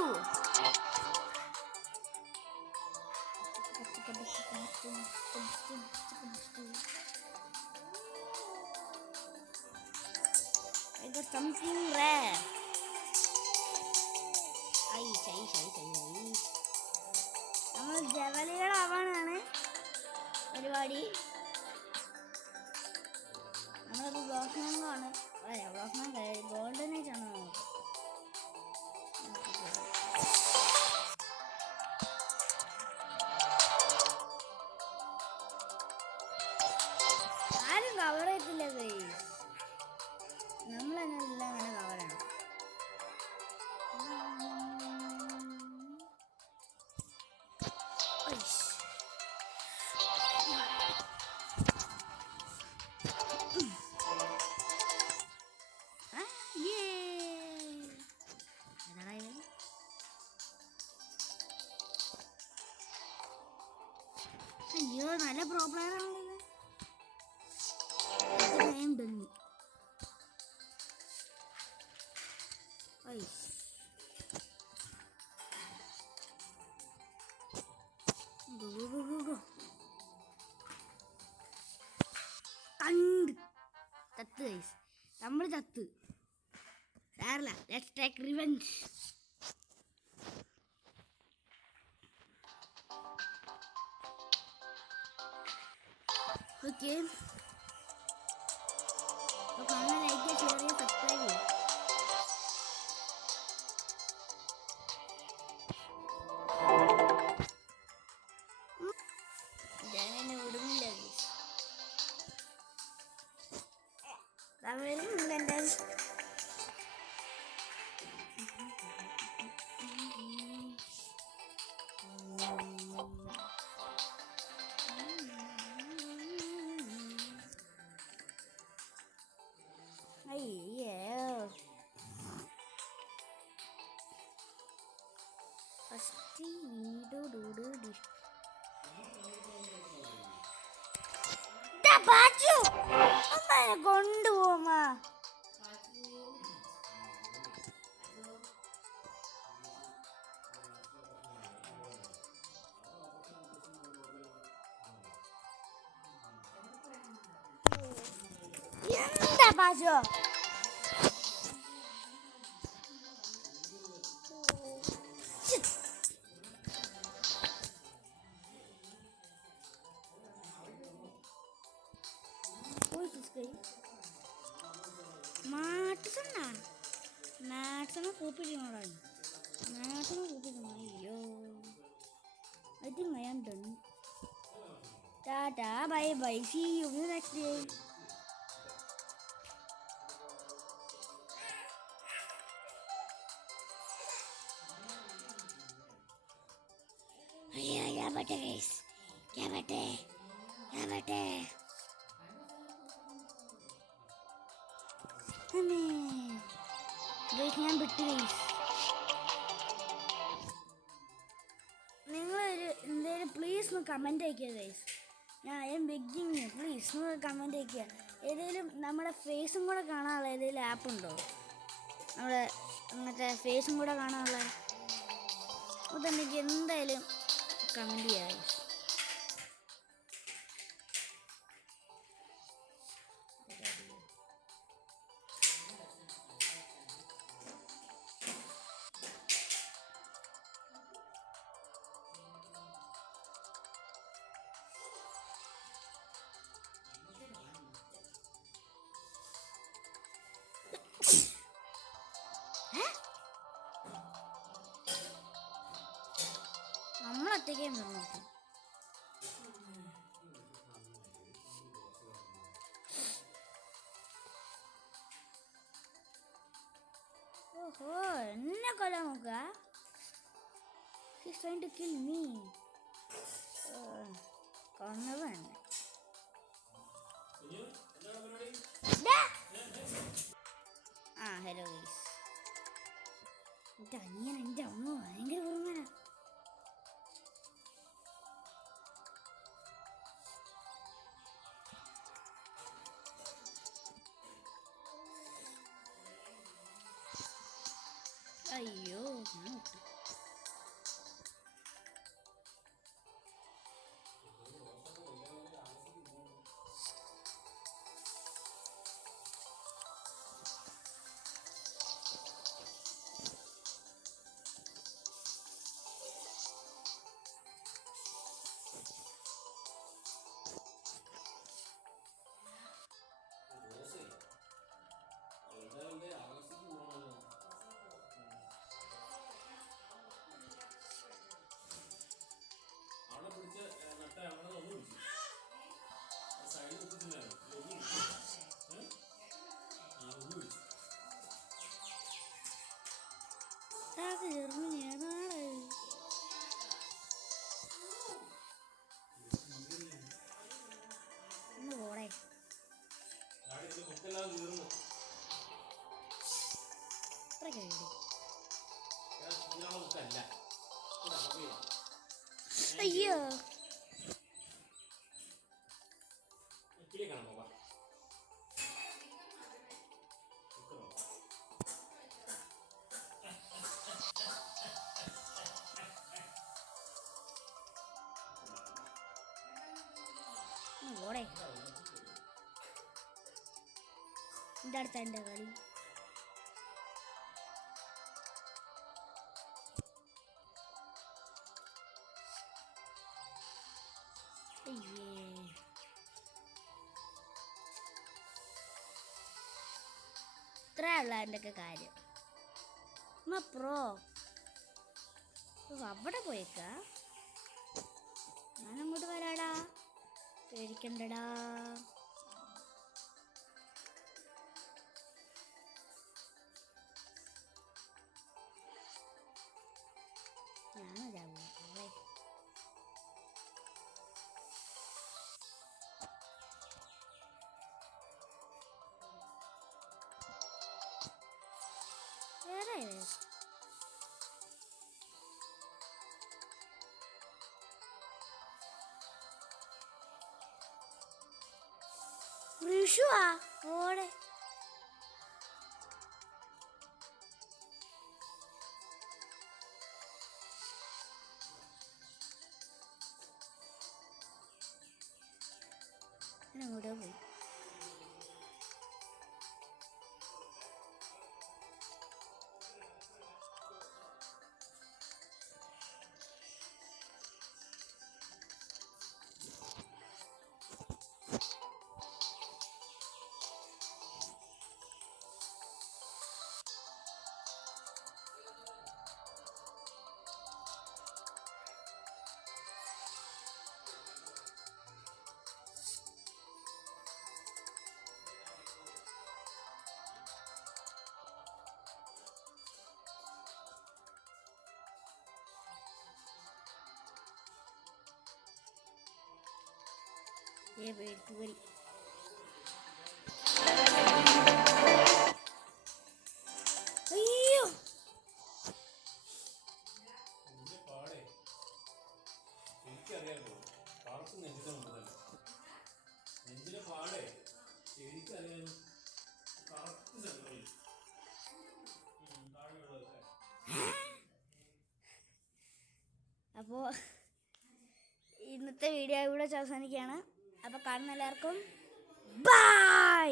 Pachu. I got something rare. നമ്മൾ ജവലികളാവാനാണ് പരിപാടി. നമ്മളിപ്പോൾ ബ്ലോക്ക്മാനാണ്. ബ്ലോക്ക്മാൻ ഗോൾഡൻ ഏജ് ആണ് നമുക്ക്. ആരും കവർ ചെയ്തില്ല ഗൈസ്. നമ്മൾ തന്നെ എല്ലാം അങ്ങനെ കവറാണ്. അയ്യോ നല്ല പ്രോബ്ലം ആണല്ലോ. ചത്ത് നമ്മൾ ചത്ത് സാറില്ല. Let's take revenge. ഓക്കെ, കാണാൻ ലൈക്ക് ചെയ്യുക, ഷെയർ ചെയ്യുക, സബ്സ്ക്രൈബ് ചെയ്യുക. ഞാനെന്നെ വിടുന്നില്ല. വരുന്നില്ല എൻ്റെ ഫസ്റ്റ് കൊണ്ടുപോമാ. എന്താ പാച്ചോ? മാക്സിമം കോപ്പി ചെയ്യണോടാ. മാക്സിമം കോപ്പി ചെയ്യണം. അയ്യോ, I think I am done. Tata, bye bye. See you next day. क्या बटे guys? क्या बटे? ഞാൻ വിട്ടു ഗൈസ്. നിങ്ങളൊരു എന്തായാലും പ്ലീസ് ഒന്ന് കമൻറ്റ് അയക്കുക ഗൈസ്. ഞാൻ ഐ എം ബെഗ്ഗിങ്, പ്ലീസ് നിങ്ങൾ കമൻറ്റ് അയക്കുക. ഏതെങ്കിലും നമ്മുടെ ഫേസും കൂടെ കാണാനുള്ള ഏതെങ്കിലും ആപ്പ് ഉണ്ടോ? നമ്മുടെ മറ്റേ ഫേസും കൂടെ കാണാനുള്ള അതെനിക്ക് എന്തായാലും കമൻറ്റ് ചെയ്യാം ഗൈസ്. നമ്മളൊറ്റയ്ക്ക് നോക്കും. ഓഹോ, എന്നെ കൊല്ലാൻ നോക്കുക. He's trying to kill me. കൊന്നവൻ. Hello guys. എൻ്റെ അനിയൻ എൻ്റെ അമ്മ ഭയങ്കര കുറുങ്ങനാ. അയ്യോ ഞാൻ വിട്ടു. ജർമ്മനിയാണ്. ഒന്ന് പോടെ. അയ്യോ പോടെ. എൻ്റെ അടുത്ത എൻ്റെ കളി. അയ്യേ ഇത്രയുള്ള എൻ്റെയൊക്കെ കാര്യം. പ്രോ അവിടെ പോയേക്കാ. ഞാനങ്ങോട്ട് വരാടാ, പേടിക്കണ്ടടാ. ഞാനതാവേ വേറെ ഋഷുവാ ഓടെ. അങ്ങോട്ട് പോയി. പേടിപ്പുകരി. അയ്യോ അപ്പോൾ ഇന്നത്തെ വീഡിയോ ഇവിടെ അവസാനിക്കുകയാണ്. അപ്പോൾ കാണുന്ന എല്ലാവർക്കും ബൈ.